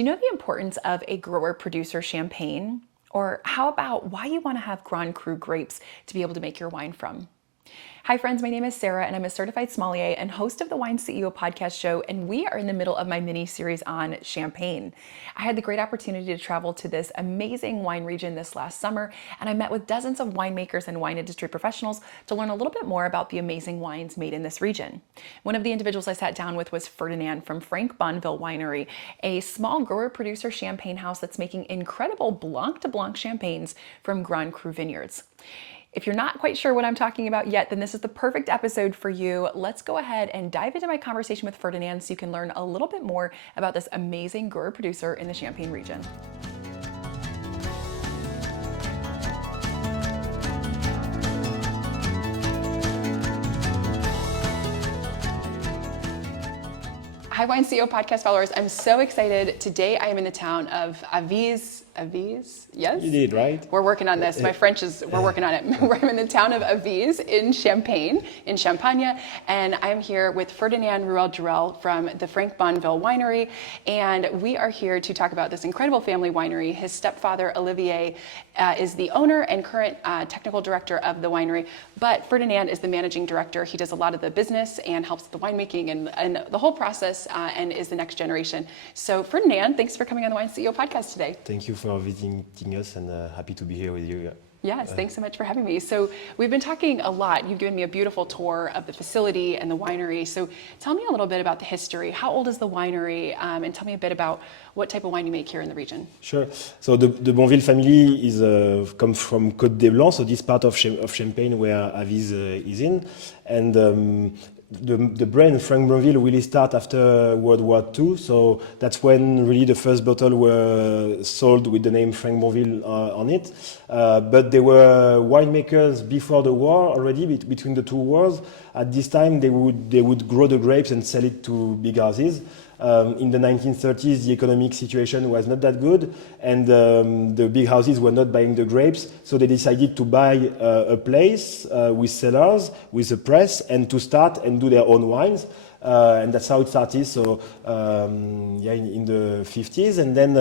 Do you know the importance of a grower-producer champagne? Or how about why you want to have Grand Cru grapes to be able to make your wine from? Hi friends, my name is Sarah and I'm a certified sommelier and host of the Wine CEO podcast show, and we are in the middle of my mini series on champagne. I had the great opportunity to travel to this amazing wine region this last summer, and I met with dozens of winemakers and wine industry professionals to learn a little bit more about the amazing wines made in this region. One of the individuals I sat down with was Ferdinand from Franck Bonville Winery, a small grower-producer champagne house that's making incredible Blanc to Blanc champagnes from Grand Cru vineyards. If you're not quite sure what I'm talking about yet, then this is the perfect episode for you. Let's go ahead and dive into my conversation with Ferdinand so you can learn a little bit more about this amazing grower producer in the Champagne region. Hi, Wine CEO podcast followers. I'm so excited. Today I am in the town of Avize. Yes? You did, right? We're working on this. My French is, we're working on it. I'm in the town of Avize in Champagne, and I'm here with Ferdinand Ruel from the Franck Bonville Winery, and we are here to talk about this incredible family winery. His stepfather, Olivier, is the owner and current technical director of the winery, but Ferdinand is the managing director. He does a lot of the business and helps with the winemaking and the whole process, and is the next generation. So Ferdinand, thanks for coming on the Wine CEO podcast today. Thank you for visiting us, and happy to be here with you. Yes, thanks so much for having me. So we've been talking a lot. You've given me a beautiful tour of the facility and the winery. So tell me a little bit about the history. How old is the winery? And tell me a bit about what type of wine you make here in the region. Sure. So the Bonville family is comes from Côte des Blancs, so this part of Champagne where Avize is in. And the brand Franck Bonville really start after World War II, so that's when really the first bottle were sold with the name Franck Bonville on it. But there were winemakers before the war already, between the two wars. At this time, they would grow the grapes and sell it to big houses. In the 1930s, the economic situation was not that good, and the big houses were not buying the grapes, so they decided to buy a place with cellars, with a press, and to start and do their own wines. And that's how it started. So in the 50s, and then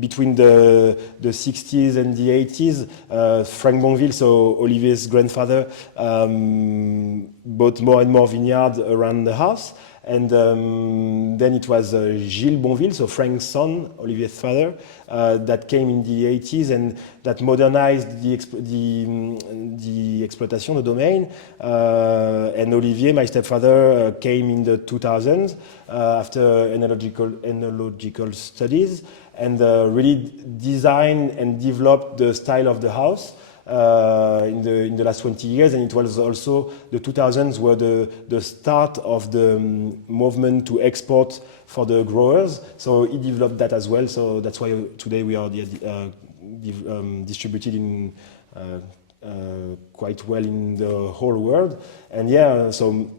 between the 60s and the 80s, Franck Bonville, so Olivier's grandfather, bought more and more vineyards around the house. And then it was Gilles Bonville, so Frank's son, Olivier's father, that came in the 80s and that modernized the exploitation, the domain. And Olivier, my stepfather, came in the 2000s after enological studies, and really designed and developed the style of the house. In the last 20 years, and it was also the 2000s were the start of the movement to export for the growers. So he developed that as well. So that's why today we are distributed in quite well in the whole world. And yeah, so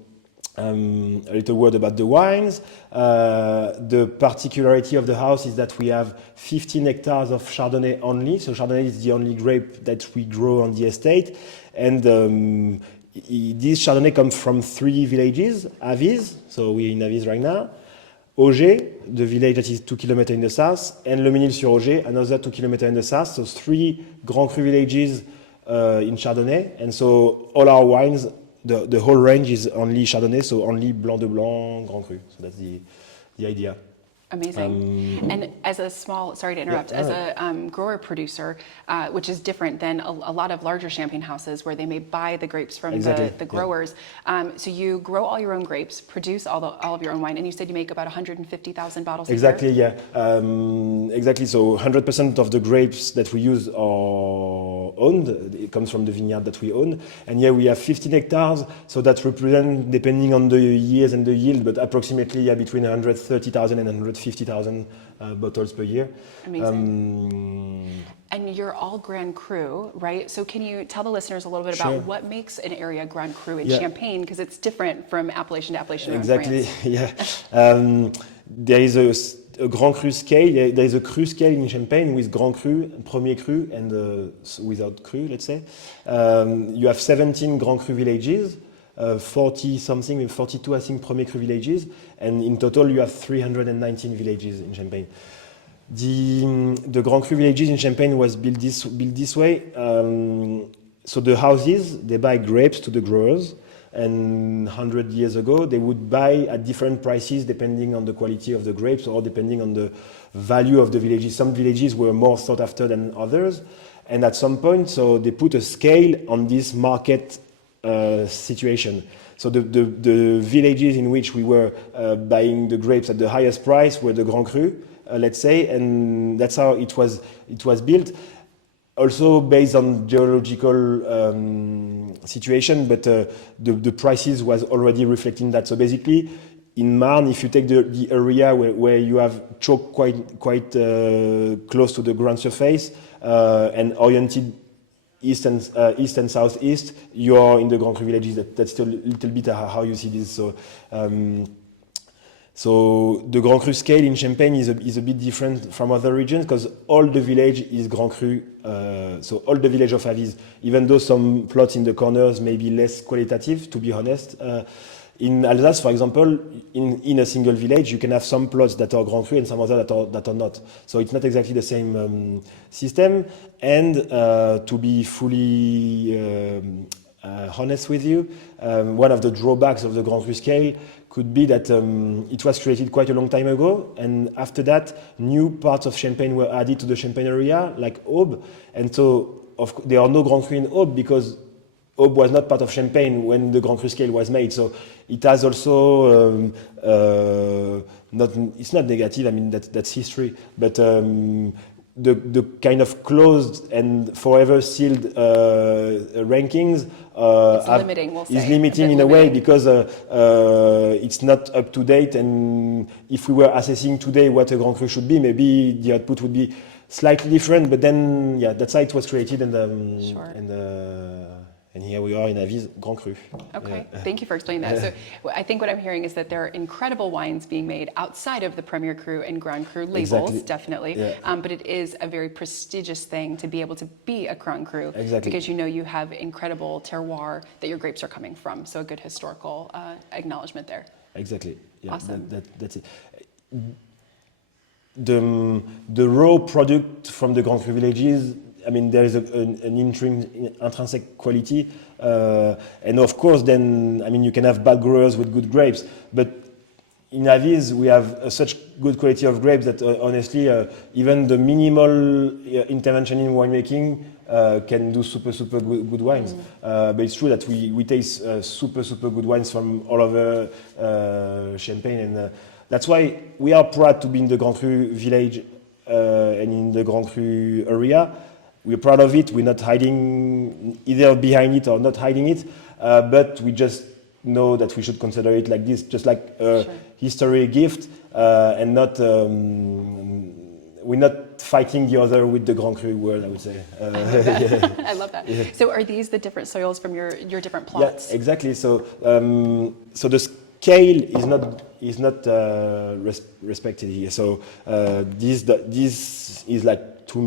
a little word about the wines. The particularity of the house is that we have 15 hectares of Chardonnay only. So Chardonnay is the only grape that we grow on the estate. And this Chardonnay comes from 3 villages. Avize, so we're in Avize right now. Auger, the village that is 2 kilometers in the south. And Le Mesnil-sur-Auger, another 2 kilometers in the south. So 3 Grand Cru villages in Chardonnay. And so all our wines, the whole range is only Chardonnay, so only Blanc de Blanc, Grand Cru. So that's the idea. Amazing. And as a small, sorry to interrupt, as a grower producer, which is different than a lot of larger champagne houses where they may buy the grapes from the growers. So you grow all your own grapes, produce all of your own wine, and you said you make about 150,000 bottles a year? Exactly. So 100% of the grapes that we use are owned. It comes from the vineyard that we own. And we have 15 hectares, so that represents, depending on the years and the yield, but approximately between 130,000 and 150,000 bottles per year. Amazing. And you're all Grand Cru, right? So can you tell the listeners a little bit about what makes an area Grand Cru in Champagne? Because it's different from appellation to appellation in France. There is a Grand Cru scale. There is a Cru scale in Champagne with Grand Cru, Premier Cru, and without Cru, let's say. You have 17 Grand Cru villages. 40-something, 42, I think, Premier Cru villages, and in total you have 319 villages in Champagne. The Grand Cru villages in Champagne was built this way. So the houses, they buy grapes to the growers, and 100 years ago, they would buy at different prices depending on the quality of the grapes or depending on the value of the villages. Some villages were more sought after than others, and at some point, so they put a scale on this market situation. So the villages in which we were buying the grapes at the highest price were the Grand Cru, let's say, and that's how it was built. Also based on geological situation, but the prices was already reflecting that. So basically, in Marne, if you take the area where you have chalk quite close to the ground surface and oriented east and southeast, you are in the Grand Cru villages. That's still a little bit how you see this. So the Grand Cru scale in Champagne is a bit different from other regions because all the village is Grand Cru. So all the village of Avize, even though some plots in the corners may be less qualitative, to be honest. In Alsace, for example, in a single village, you can have some plots that are Grand Cru and some others that are not. So it's not exactly the same system. And to be fully honest with you, one of the drawbacks of the Grand Cru scale could be that it was created quite a long time ago, and after that, new parts of Champagne were added to the Champagne area, like Aube, and so there are no Grand Cru in Aube because Aube was not part of Champagne when the Grand Cru scale was made. So it has also it's not negative. I mean that's history, but the kind of closed and forever sealed rankings is limiting in a way because it's not up to date. And if we were assessing today what a Grand Cru should be, maybe the output would be slightly different. But then, yeah, that's how it was created, and here we are in Avize Grand Cru. Okay, thank you for explaining that. So I think what I'm hearing is that there are incredible wines being made outside of the Premier Cru and Grand Cru labels, exactly. Definitely. Yeah. But it is a very prestigious thing to be able to be a Grand Cru, exactly. Because you know you have incredible terroir that your grapes are coming from. So a good historical acknowledgement there. Exactly. Yeah, awesome. That's it. The raw product from the Grand Cru villages, I mean, there is an intrinsic quality, and of course, then I mean, you can have bad growers with good grapes, but in Avize we have such good quality of grapes that honestly, even the minimal intervention in winemaking can do super good wines. But it's true that we taste super good wines from all over Champagne, and that's why we are proud to be in the Grand Cru village and in the Grand Cru area. We're proud of it. We're not hiding either behind it or not hiding it, but we just know that we should consider it like this, just like a history gift, and not we're not fighting the other with the Grand Cru world, I would say. I love that. Yeah. So are these the different soils from your different plots? Yeah, exactly. So so the scale is not respected here. So this is like 2.5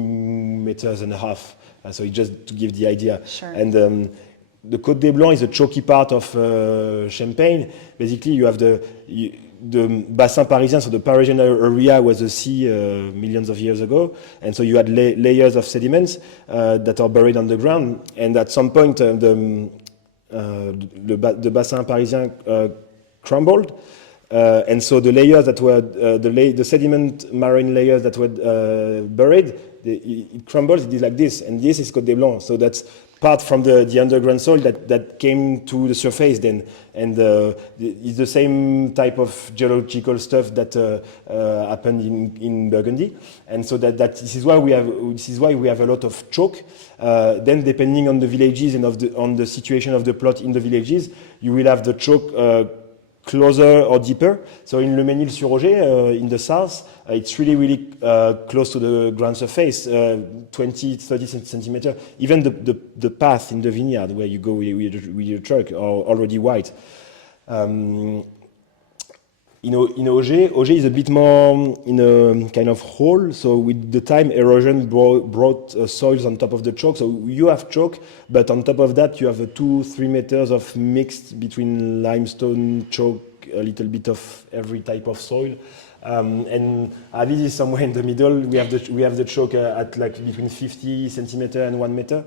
meters. So it's just to give the idea. Sure. And the Côte des Blancs is a chalky part of Champagne. Basically, you have the Bassin Parisien, so the Parisian area was the sea millions of years ago, and so you had layers of sediments that are buried underground. And at some point, the Bassin Parisien crumbled. And so the layers that were the sediment marine layers that were buried, it crumbles. It is like this, and this is Côte des Blancs. So that's part from the underground soil that came to the surface then, and it's the same type of geological stuff that happened in Burgundy. And so that this is why we have a lot of chalk. Then depending on the villages and on the situation of the plot in the villages, you will have the chalk closer or deeper. So in Le Mesnil-sur-Oger, in the south, it's really close to the ground surface, 20-30 centimeters. Even the path in the vineyard where you go with your truck are already white. In Oger is a bit more in a kind of hole. So with the time, erosion brought soils on top of the chalk. So you have chalk, but on top of that, you have 2-3 meters of mixed between limestone, chalk, a little bit of every type of soil. And Avis is somewhere in the middle. We have the choke at like between 50 centimeter and 1 meter.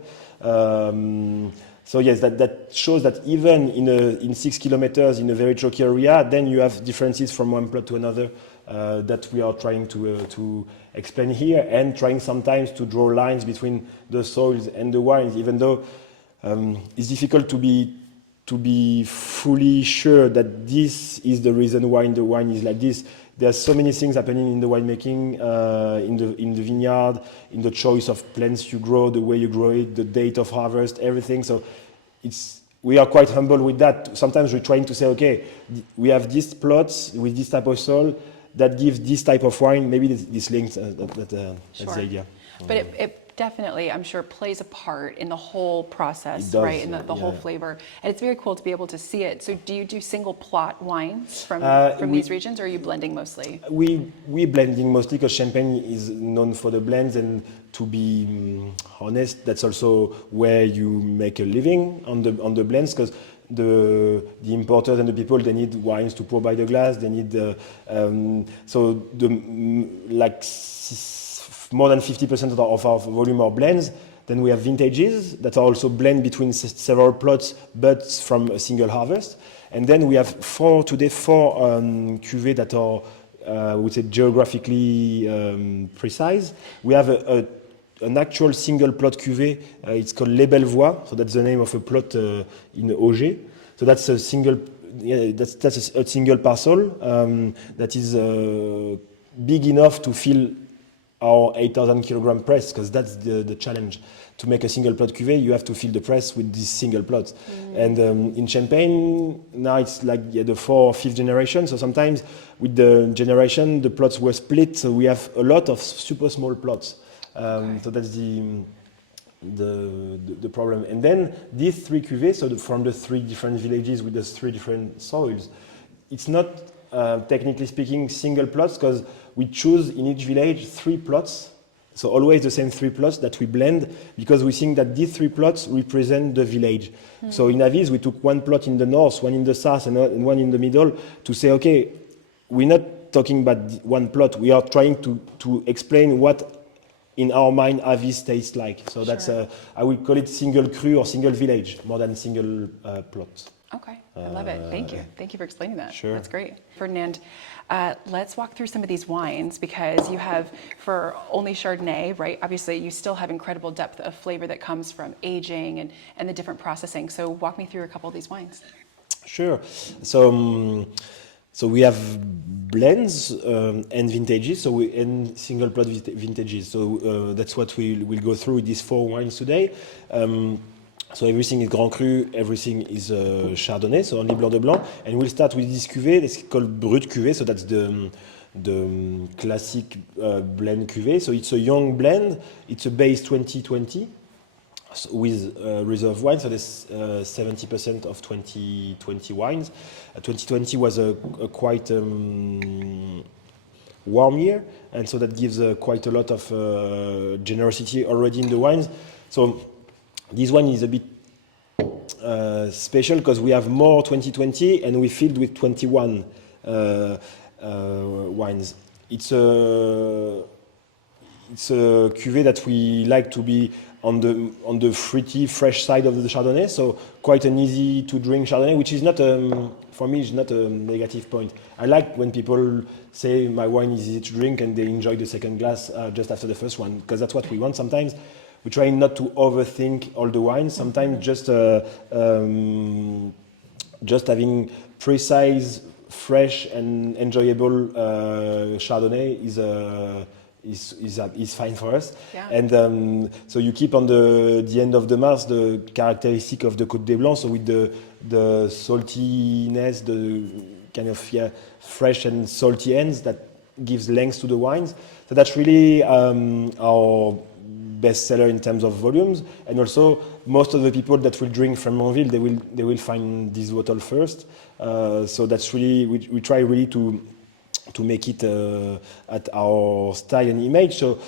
So yes, that shows that even in 6 kilometers in a very choky area, then you have differences from one plot to another that we are trying to explain here, and trying sometimes to draw lines between the soils and the wines, even though it's difficult to be fully sure that this is the reason why the wine is like this. There's so many things happening in the winemaking, in the vineyard, in the choice of plants you grow, the way you grow it, the date of harvest, everything. So we are quite humble with that. Sometimes we're trying to say, okay, we have these plots with this type of soil that gives this type of wine. Maybe this links. That's the idea. But it definitely, I'm sure, plays a part in the whole process, does, right? In the whole flavor. And it's very cool to be able to see it. So do you do single plot wines from these regions, or are you blending mostly? We blending mostly because Champagne is known for the blends, and to be honest, that's also where you make a living on the blends, because the importers and the people, they need wines to pour by the glass. They need more than 50% of our volume are blends. Then we have vintages that are also blend between several plots, but from a single harvest. And then we have four cuvées that are, I would say, geographically precise. We have an actual single plot cuvée. It's called Les Bellevoies, so that's the name of a plot in Auger. So that's a single, that's a single parcel that is big enough to fill our 8,000 kilogram press, because that's the challenge. To make a single plot cuvée, you have to fill the press with this single plot. And in Champagne, now it's like the 4th or 5th generation. So sometimes with the generation, the plots were split. So we have a lot of super small plots. So that's the problem. And then these 3 cuvées, so from the 3 different villages with the 3 different soils, it's not technically speaking single plots, because we choose in each village 3 plots. So always the same 3 plots that we blend, because we think that these 3 plots represent the village. So in Avis, we took 1 plot in the north, 1 in the south, and 1 in the middle, to say, okay, we're not talking about 1 plot. We are trying to explain what in our mind Avis tastes like. So that's I would call it single cru or single village more than single plot. Okay, I love it. Thank you. Thank you for explaining that. Sure. That's great. Ferdinand, let's walk through some of these wines, because you have, for only Chardonnay, right? Obviously, you still have incredible depth of flavor that comes from aging and the different processing. So walk me through a couple of these wines. Sure. So we have blends and vintages, and single plot vintages. So that's what we'll go through with these 4 wines today. So everything is Grand Cru, everything is Chardonnay, so only Blanc de Blanc. And we'll start with this cuvée, it's called Brut cuvée, so that's the classic blend cuvée. So it's a young blend, it's a base 2020 with reserve wine, so there's 70% of 2020 wines. 2020 was a quite warm year, and so that gives quite a lot of generosity already in the wines. So this one is a bit special, because we have more 2020 and we filled with 21 wines. It's a cuvée that we like to be on the fruity, fresh side of the Chardonnay. So quite an easy to drink Chardonnay, which is not for me is not a negative point. I like when people say my wine is easy to drink and they enjoy the second glass just after the first one, because that's what we want. Sometimes we try not to overthink all the wines. Sometimes just having precise, fresh, and enjoyable Chardonnay is fine for us. Yeah. And so you keep on the end of the Mars the characteristic of the Côte des Blancs, so with the saltiness, the kind of fresh and salty ends that gives length to the wines. So that's really our bestseller in terms of volumes, and also most of the people that will drink from Bonville, they will find this bottle first. So that's really we try really to make it at our style and image. So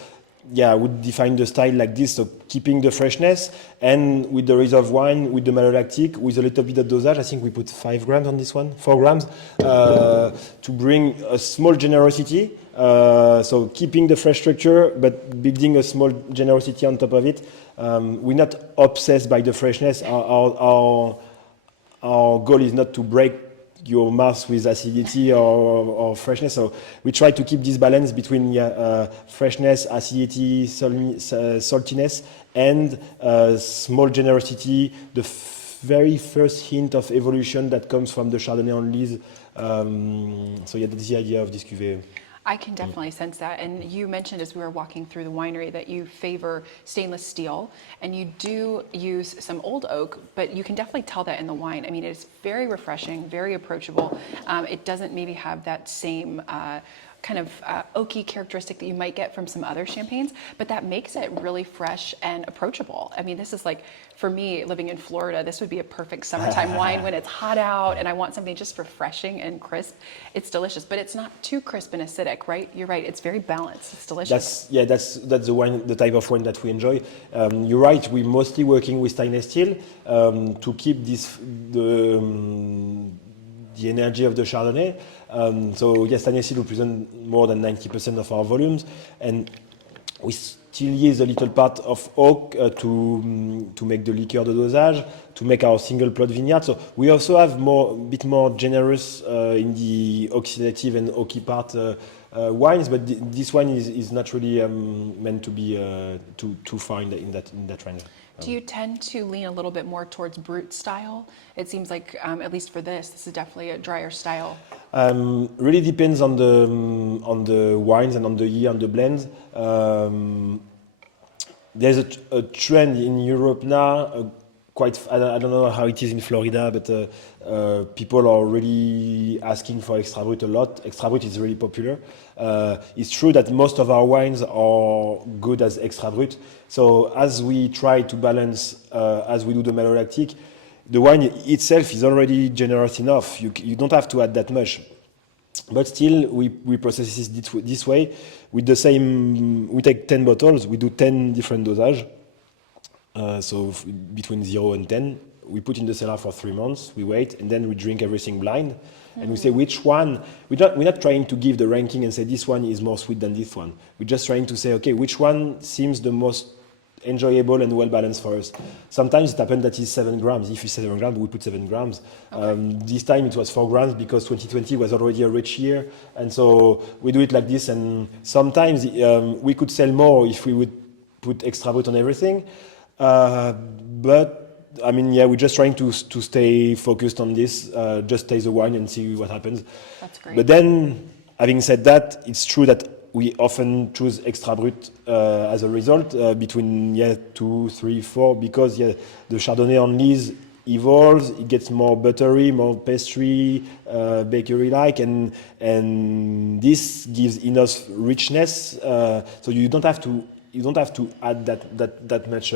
I would define the style like this. So keeping the freshness, and with the reserve wine, with the malolactic, with a little bit of dosage. I think we put 5 grams on this one, 4 grams, to bring a small generosity. So keeping the fresh structure, but building a small generosity on top of it. We're not obsessed by the freshness. Our goal is not to break your mouth with acidity or freshness. So we try to keep this balance between freshness, acidity, saltiness, and small generosity, the very first hint of evolution that comes from the Chardonnay on lees. So that's the idea of this cuvée. I can definitely sense that. And you mentioned as we were walking through the winery that you favor stainless steel, and you do use some old oak, but you can definitely tell that in the wine. I mean, it's very refreshing, very approachable. It doesn't maybe have that same kind of oaky characteristic that you might get from some other champagnes, but that makes it really fresh and approachable. I mean, this is like, for me, living in Florida, this would be a perfect summertime wine when it's hot out and I want something just refreshing and crisp. It's delicious, but it's not too crisp and acidic, right? You're right, it's very balanced, it's delicious. That's the wine, the type of wine that we enjoy. You're right, we're mostly working with stainless steel to keep the energy of the Chardonnay. So yes, stainless steel represents more than 90% of our volumes, and we still use a little part of oak to make the liqueur de dosage, to make our single plot vineyard. So we also have a bit more generous in the oxidative and oaky part wines, but this wine is not really meant to be too far in that range. Do you tend to lean a little bit more towards brut style? It seems like, at least for this is definitely a drier style. Really depends on the wines and on the year and the blends. There's a trend in Europe now. I don't know how it is in Florida, but people are really asking for extra brut a lot. Extra brut is really popular. It's true that most of our wines are good as extra brut. So as we try to balance, as we do the malolactic, the wine itself is already generous enough. You don't have to add that much. But still, we process this way. With the same, we take 10 bottles, we do 10 different dosage. So between 0 and 10, we put in the cellar for 3 months, we wait, and then we drink everything blind. And we say which one, we're not trying to give the ranking and say this one is more sweet than this one. We're just trying to say, okay, which one seems the most enjoyable and well balanced for us. Sometimes it happens that it's 7 grams. If it's 7 grams, we put 7 grams. Okay. This time it was 4 grams because 2020 was already a rich year. And so we do it like this. And sometimes we could sell more if we would put extra brut on everything. But I mean, we're just trying to stay focused on this, just taste the wine and see what happens. That's great. But then, having said that, it's true that we often choose extra brut as a result between 2, 3, 4, because the Chardonnay on lees evolves, it gets more buttery, more pastry, bakery-like, and this gives enough richness. So you don't have to add that much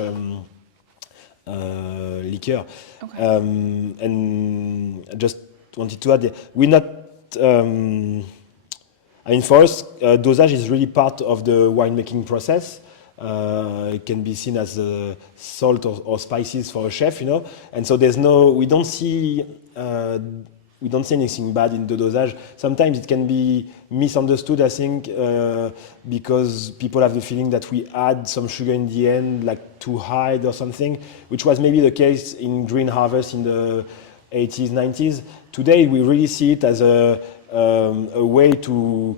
liqueur. Okay. And I just wanted to add, we're not. I mean, for us, dosage is really part of the winemaking process. It can be seen as salt or spices for a chef, And so we don't see anything bad in the dosage. Sometimes it can be misunderstood, I think, because people have the feeling that we add some sugar in the end, like to hide or something, which was maybe the case in Green Harvest in the 80s, 90s. Today, we really see it as a way to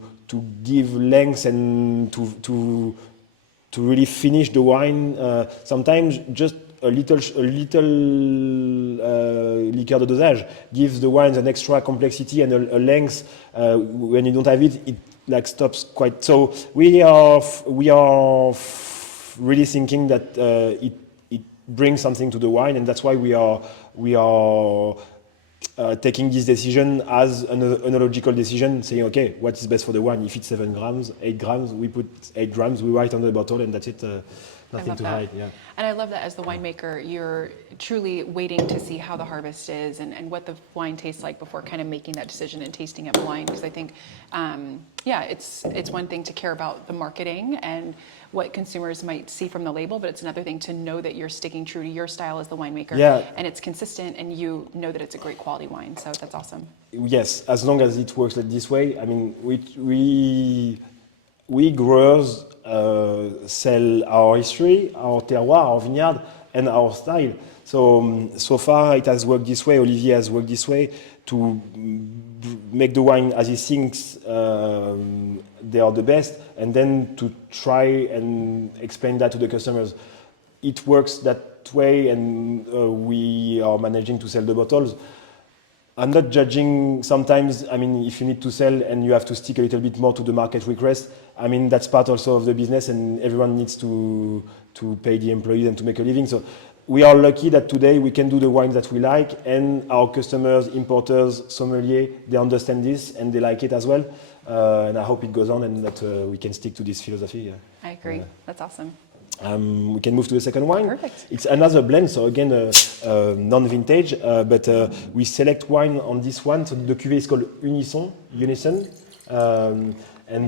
give length and to really finish the wine. Sometimes just a little liqueur de dosage gives the wines an extra complexity and a length. When you don't have it, it like stops quite. So we are really thinking that it brings something to the wine, and that's why we are taking this decision as an analogical decision, saying, okay, what is best for the wine? If it's 7 grams, 8 grams, we put 8 grams, we write on the bottle, and that's it. Nothing to hide. Yeah. And I love that as the winemaker, you're truly waiting to see how the harvest is and what the wine tastes like before kind of making that decision and tasting it blind. Because I think, it's one thing to care about the marketing and what consumers might see from the label, but it's another thing to know that you're sticking true to your style as the winemaker, and it's consistent, and you know that it's a great quality wine. So that's awesome. Yes, as long as it works like this way. I mean, we growers sell our history, our terroir, our vineyard, and our style. So far it has worked this way. Olivier has worked this way to make the wine as he thinks they are the best, and then to try and explain that to the customers. It works that way, and we are managing to sell the bottles. I'm not judging. Sometimes, I mean, if you need to sell and you have to stick a little bit more to the market request, I mean, that's part also of the business, and everyone needs to pay the employees and to make a living. So we are lucky that today we can do the wines that we like, and our customers, importers, sommelier, they understand this and they like it as well. And I hope it goes on and that we can stick to this philosophy. I agree. That's awesome. We can move to the second wine. Perfect. It's another blend, so again, non-vintage, but we select wine on this one. So the cuvée is called Unison, and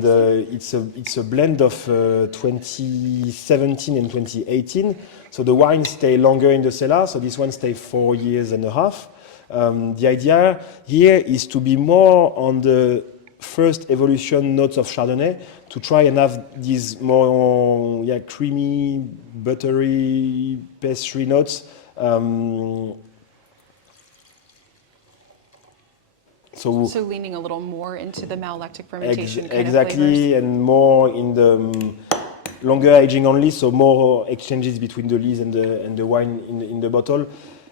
it's a blend of 2017 and 2018. So the wines stay longer in the cellar. So this one stays 4 years and a half. The idea here is to be more on the first evolution notes of Chardonnay, to try and have these more creamy, buttery, pastry notes. So leaning a little more into the malolactic fermentation kind exactly, of flavors. And more in the longer aging only, so more exchanges between the lees and the wine in the bottle.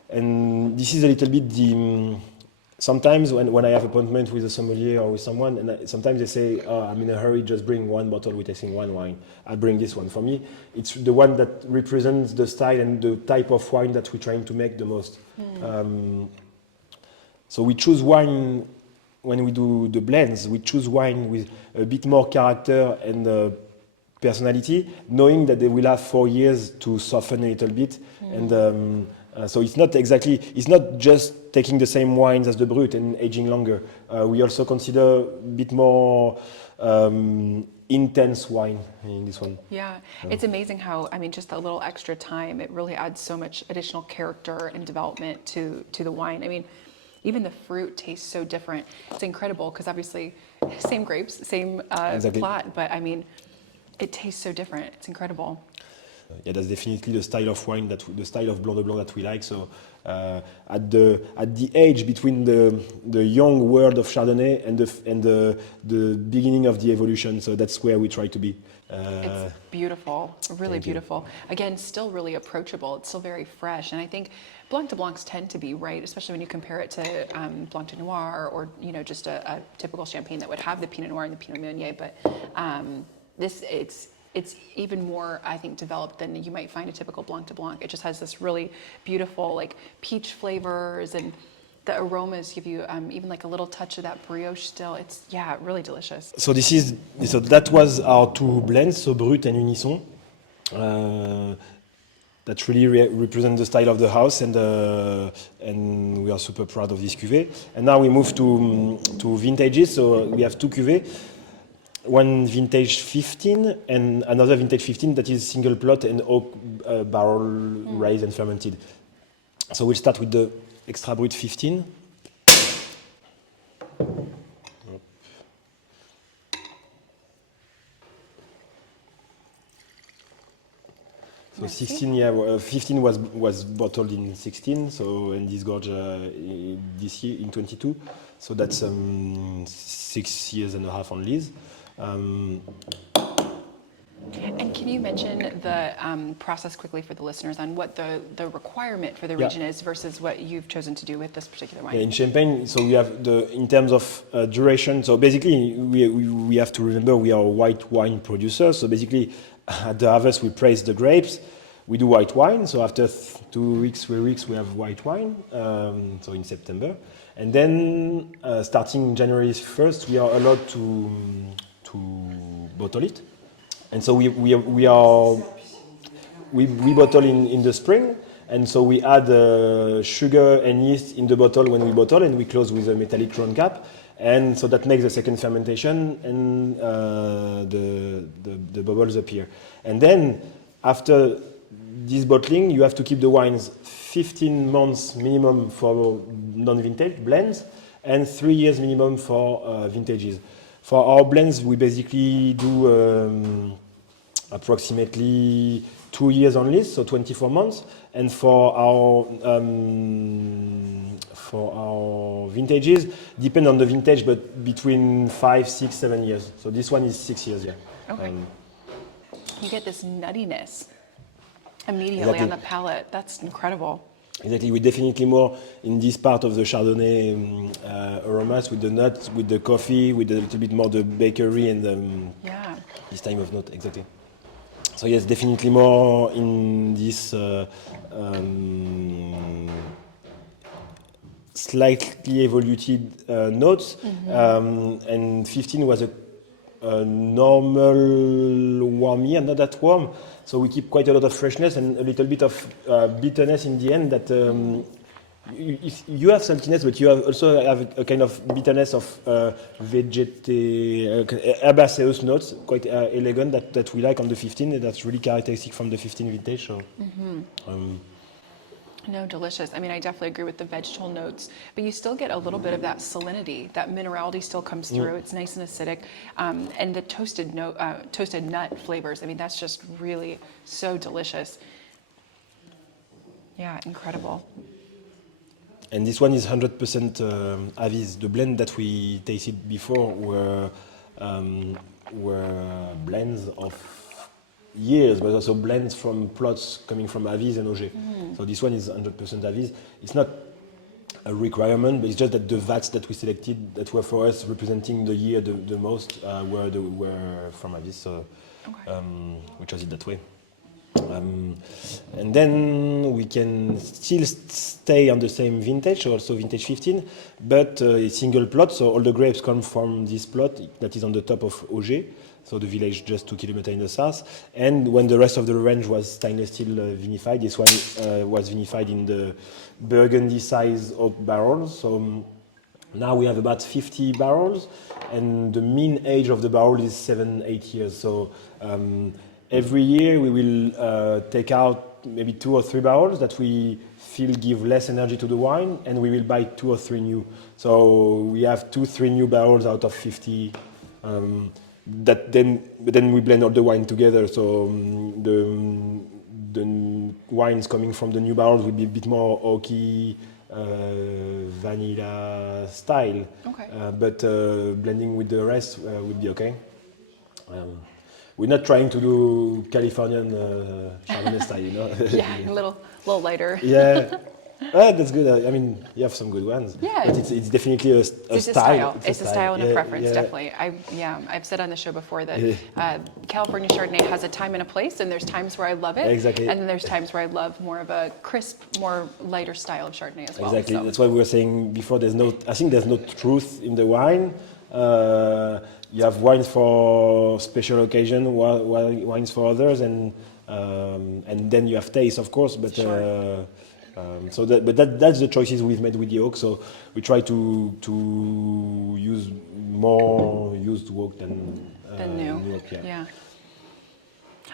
And this is a little bit the... Sometimes when I have appointment with a sommelier or with someone, and sometimes they say, oh, I'm in a hurry, just bring one bottle, we're tasting one wine. I bring this one. For me, it's the one that represents the style and the type of wine that we're trying to make the most. So we choose wine, when we do the blends, we choose wine with a bit more character and personality, knowing that they will have 4 years to soften a little bit. And so it's not just taking the same wines as the Brut and aging longer. We also consider a bit more intense wine in this one. Yeah, it's amazing how, I mean, just a little extra time, it really adds so much additional character and development to the wine. I mean, even the fruit tastes so different. It's incredible because obviously same grapes, same plot, but I mean, it tastes so different. It's incredible. Yeah, that's definitely the style of wine the style of Blanc de Blanc that we like. So at the age between the young world of Chardonnay and the beginning of the evolution, so that's where we try to be. It's beautiful, really beautiful. Again, still really approachable. It's still very fresh, and I think Blanc de Blancs tend to be, right, especially when you compare it to Blanc de Noir or just a typical champagne that would have the Pinot Noir and the Pinot Meunier. But it's even more, I think, developed than you might find a typical Blanc de Blanc. It just has this really beautiful, like, peach flavors, and the aromas give you even like a little touch of that brioche still. It's, really delicious. So that was our two blends, so Brut and Unison. That really represent the style of the house, and we are super proud of this cuvée. And now we move to vintages. So we have two cuvées. One vintage 15 and another vintage 15 that is single plot and oak barrel raised and fermented. So we'll start with the Extra Brut 15. So 15 was bottled in 16, so, and this gorge this year in 22. So that's 6 years and a half on lease. And can you mention the process quickly for the listeners on what the requirement for the region is versus what you've chosen to do with this particular wine? In Champagne, so we have in terms of duration. So basically, we have to remember we are a white wine producer. So basically, at the harvest we press the grapes. We do white wine. So after 2 weeks, 3 weeks, we have white wine. So in September, and then starting January 1st, we are allowed to bottle it. And so we we bottle in the spring, and so we add sugar and yeast in the bottle when we bottle, and we close with a metallic crown cap, and so that makes the second fermentation, and the bubbles appear. And then after this bottling, you have to keep the wines 15 months minimum for non-vintage blends, and 3 years minimum for vintages. For our blends, we basically do approximately 2 years on list, so 24 months. And for our vintages, depend on the vintage, but between 5, 6, 7 years. So this one is 6 years, yeah. Okay. You get this nuttiness immediately on the palate. That's incredible. Exactly, we're definitely more in this part of the Chardonnay aromas with the nuts, with the coffee, with a little bit more the bakery and this time of note, exactly. So yes, definitely more in this slightly evoluted notes, and 15 was a normal warm year, not that warm. So we keep quite a lot of freshness and a little bit of bitterness in the end. That you have saltiness, but you also have a kind of bitterness of herbaceous notes, quite elegant that we like on the 15. And that's really characteristic from the 15 vintage. So. No, delicious. I mean, I definitely agree with the vegetable notes, but you still get a little bit of that salinity, that minerality still comes through. It's nice and acidic, and the toasted nut flavors. I mean, that's just really so delicious. Yeah, incredible. And this one is 100% Avis. The blend that we tasted before were blends of years, but also blends from plots coming from Avis and Auger. So this one is 100% Avis. It's not a requirement, but it's just that the vats that we selected that were for us representing the year the most were from Avis, so we chose it that way. And then we can still stay on the same vintage, also vintage 15, but it's single plot, so all the grapes come from this plot that is on the top of Auger, so the village just 2 kilometers in the south. And when the rest of the range was stainless steel vinified, this one was vinified in the Burgundy size oak barrels. So now we have about 50 barrels, and the mean age of the barrel is 7-8 years. So every year we will take out maybe 2 or 3 barrels that we feel give less energy to the wine, and we will buy 2 or 3 new. So we have 2-3 new barrels out of 50. But then we blend all the wine together. So the wines coming from the new barrels will be a bit more oaky, vanilla style. Okay. But blending with the rest will be okay. We're not trying to do Californian Chardonnay style, you know. Yeah, a little lighter. Yeah. That's good. I mean, you have some good ones. Yeah. But it's definitely a style. It's a style and a preference, yeah. definitely. I've said on the show before that California Chardonnay has a time and a place, and there's times where I love it. Exactly. And then there's times where I love more of a crisp, more lighter style of Chardonnay as well. Exactly. So. That's why we were saying before, I think there's no truth in the wine. You have wines for special occasion, wines for others, and then you have taste, of course. But Sure. that's the choices we've made with the oak. So we try to use more used oak than new. oak. Yeah.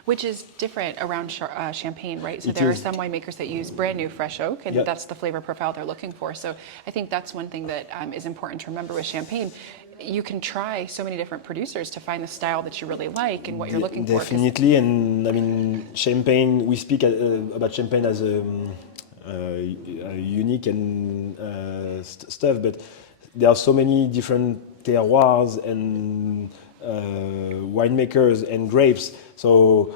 Which is different around Champagne, right? So It there is. are some winemakers that use brand new fresh oak, and Yep. that's the flavor profile they're looking for. So I think that's one thing that is important to remember with Champagne. You can try so many different producers to find the style that you really like and what you're looking for. Definitely, and I mean, Champagne. We speak about Champagne as a unique and stuff, but there are so many different terroirs and winemakers and grapes. So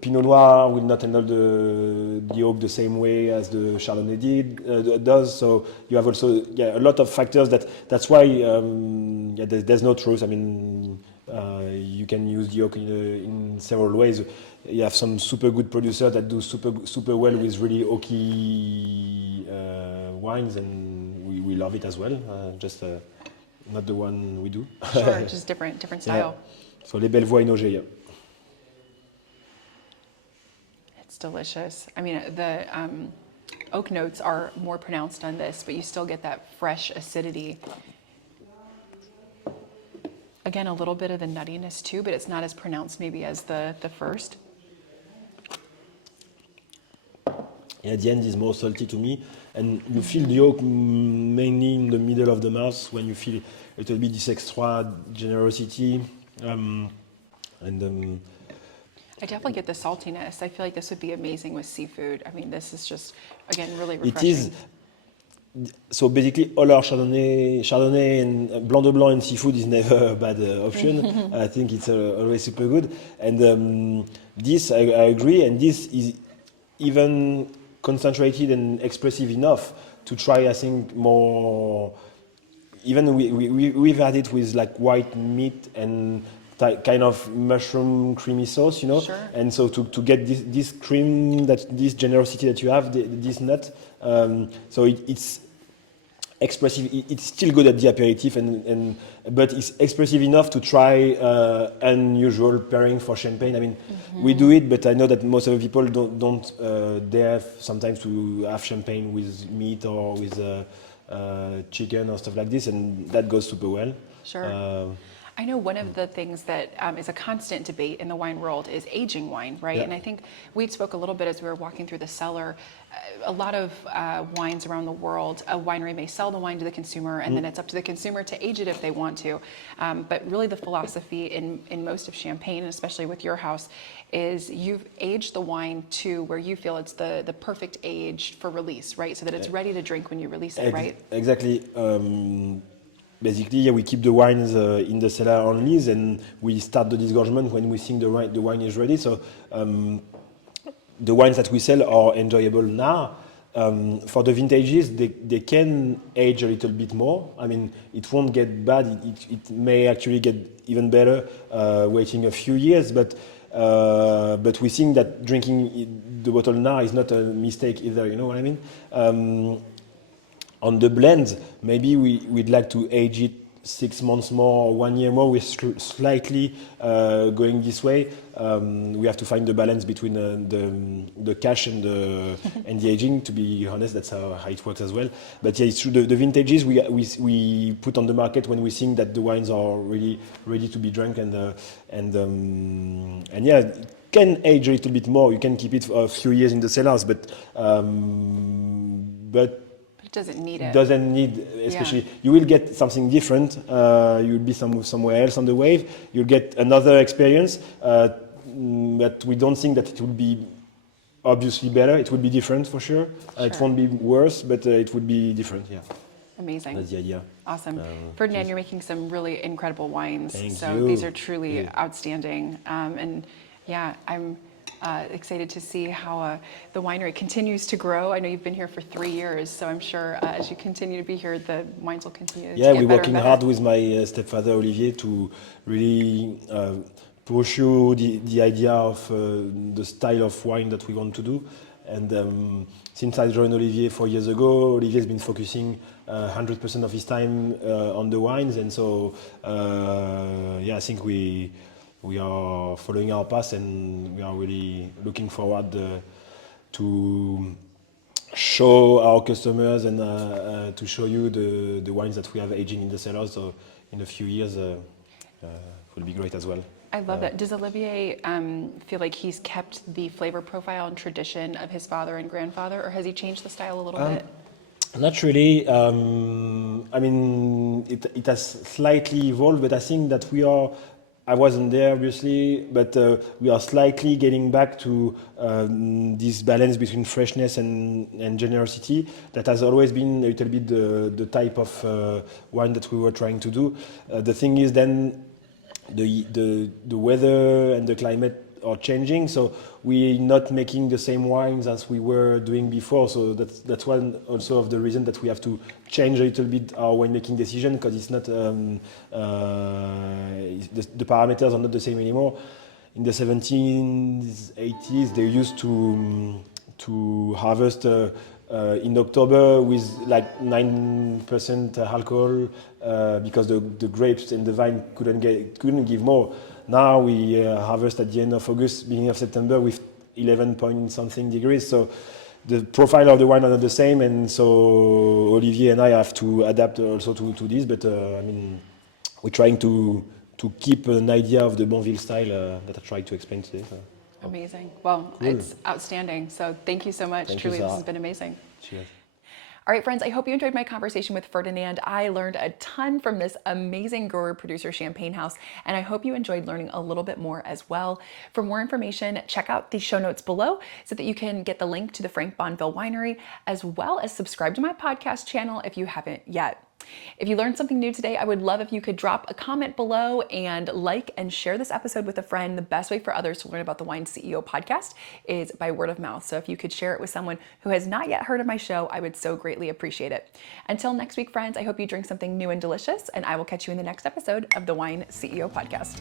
Pinot Noir will not handle the oak the same way as the Chardonnay does. So you have also a lot of factors that's why there's no truth. I mean, you can use the oak in several ways. You have some super good producers that do super well with really oaky wines, and we love it as well. Just not the one we do. Sure, just different style. So les belles voix in Auger. delicious. I mean, the oak notes are more pronounced on this, but you still get that fresh acidity. Again, a little bit of the nuttiness too, but it's not as pronounced maybe as the first. Yeah, the end is more salty to me, and you feel the oak mainly in the middle of the mouth when you feel a little bit this extra generosity, and I definitely get the saltiness. I feel like this would be amazing with seafood. I mean, this is just, again, really it refreshing. is. So basically, all our Chardonnay and Blanc de Blanc and seafood is never a bad option. I think it's always super good. And this, I agree, and this is even concentrated and expressive enough to try, I think, more. Even we've had it with like white meat and kind of mushroom creamy sauce, you know. Sure. And so to get this cream, this generosity that you have, this nut, so it's expressive. It's still good at the aperitif, but it's expressive enough to try unusual pairing for champagne. I mean, we do it, but I know that most of the people don't dare sometimes to have champagne with meat or with chicken or stuff like this, and that goes super well. Sure. I know one of the things that is a constant debate in the wine world is aging wine, right? Yeah. And I think we spoke a little bit as we were walking through the cellar. A lot of wines around the world, a winery may sell the wine to the consumer, and then it's up to the consumer to age it if they want to. But really the philosophy in most of Champagne, and especially with your house, is you've aged the wine to where you feel it's the perfect age for release, right? So that it's ready to drink when you release it, right? Exactly. Basically, yeah, we keep the wines in the cellar only, and we start the disgorgement when we think the wine is ready. So the wines that we sell are enjoyable now. For the vintages, they can age a little bit more. I mean, it won't get bad. It may actually get even better waiting a few years. But we think that drinking the bottle now is not a mistake either. You know what I mean? On the blends, maybe we'd like to age it 6 months more or 1 year more. We're slightly going this way. We have to find the balance between the cash and the aging. To be honest, that's how it works as well. But yeah, it's true. The vintages we put on the market when we think that the wines are really ready to be drunk, and yeah, it can age a little bit more. You can keep it for a few years in the cellars, but Doesn't need it. Doesn't need, especially, you will get something different. You'll be somewhere else on the wave. You'll get another experience, but we don't think that it will be obviously better. It will be different for sure. It won't be worse, but it would be different. Yeah. Amazing. That's the idea. Awesome. Ferdinand, you're making some really incredible wines. Thank so you. these are truly outstanding. And yeah, I'm excited to see how the winery continues to grow. I know you've been here for 3 years, so I'm sure as you continue to be here, the wines will continue to get better and better. We're working hard with my stepfather Olivier to really pursue the idea of the style of wine that we want to do. And since I joined Olivier 4 years ago, Olivier's been focusing 100% of his time on the wines, and so I think we are following our path, and we are really looking forward to show our customers and to show you the wines that we have aging in the cellars. So in a few years, it will be great as well. I love that. Does Olivier feel like he's kept the flavor profile and tradition of his father and grandfather, or has he changed the style a little bit? Not really. I mean, it has slightly evolved, but I think that I wasn't there, obviously, but we are slightly getting back to this balance between freshness and generosity that has always been a little bit the type of wine that we were trying to do. The thing is then the weather and the climate are changing, so we're not making the same wines as we were doing before. So that's one also of the reason that we have to change a little bit our winemaking decision, because it's not the parameters are not the same anymore. In the 17s, 80s, they used to harvest in October with like 9% alcohol because the grapes and the vine couldn't give more. Now we harvest at the end of August, beginning of September with 11 point something degrees. So the profile of the wine are not the same, and so Olivier and I have to adapt also to this. But I mean, we're trying to keep an idea of the Bonville style that I tried to explain today. Amazing. Well, it's outstanding. So thank you so much. Thank Truly, you, this Sarah. has been amazing. Cheers. All right, friends, I hope you enjoyed my conversation with Ferdinand. I learned a ton from this amazing grower-producer champagne house, and I hope you enjoyed learning a little bit more as well. For more information, check out the show notes below so that you can get the link to the Franck Bonville Winery, as well as subscribe to my podcast channel if you haven't yet. If you learned something new today, I would love if you could drop a comment below and like and share this episode with a friend. The best way for others to learn about the Wine CEO podcast is by word of mouth. So if you could share it with someone who has not yet heard of my show, I would so greatly appreciate it. Until next week, friends, I hope you drink something new and delicious, and I will catch you in the next episode of the Wine CEO podcast.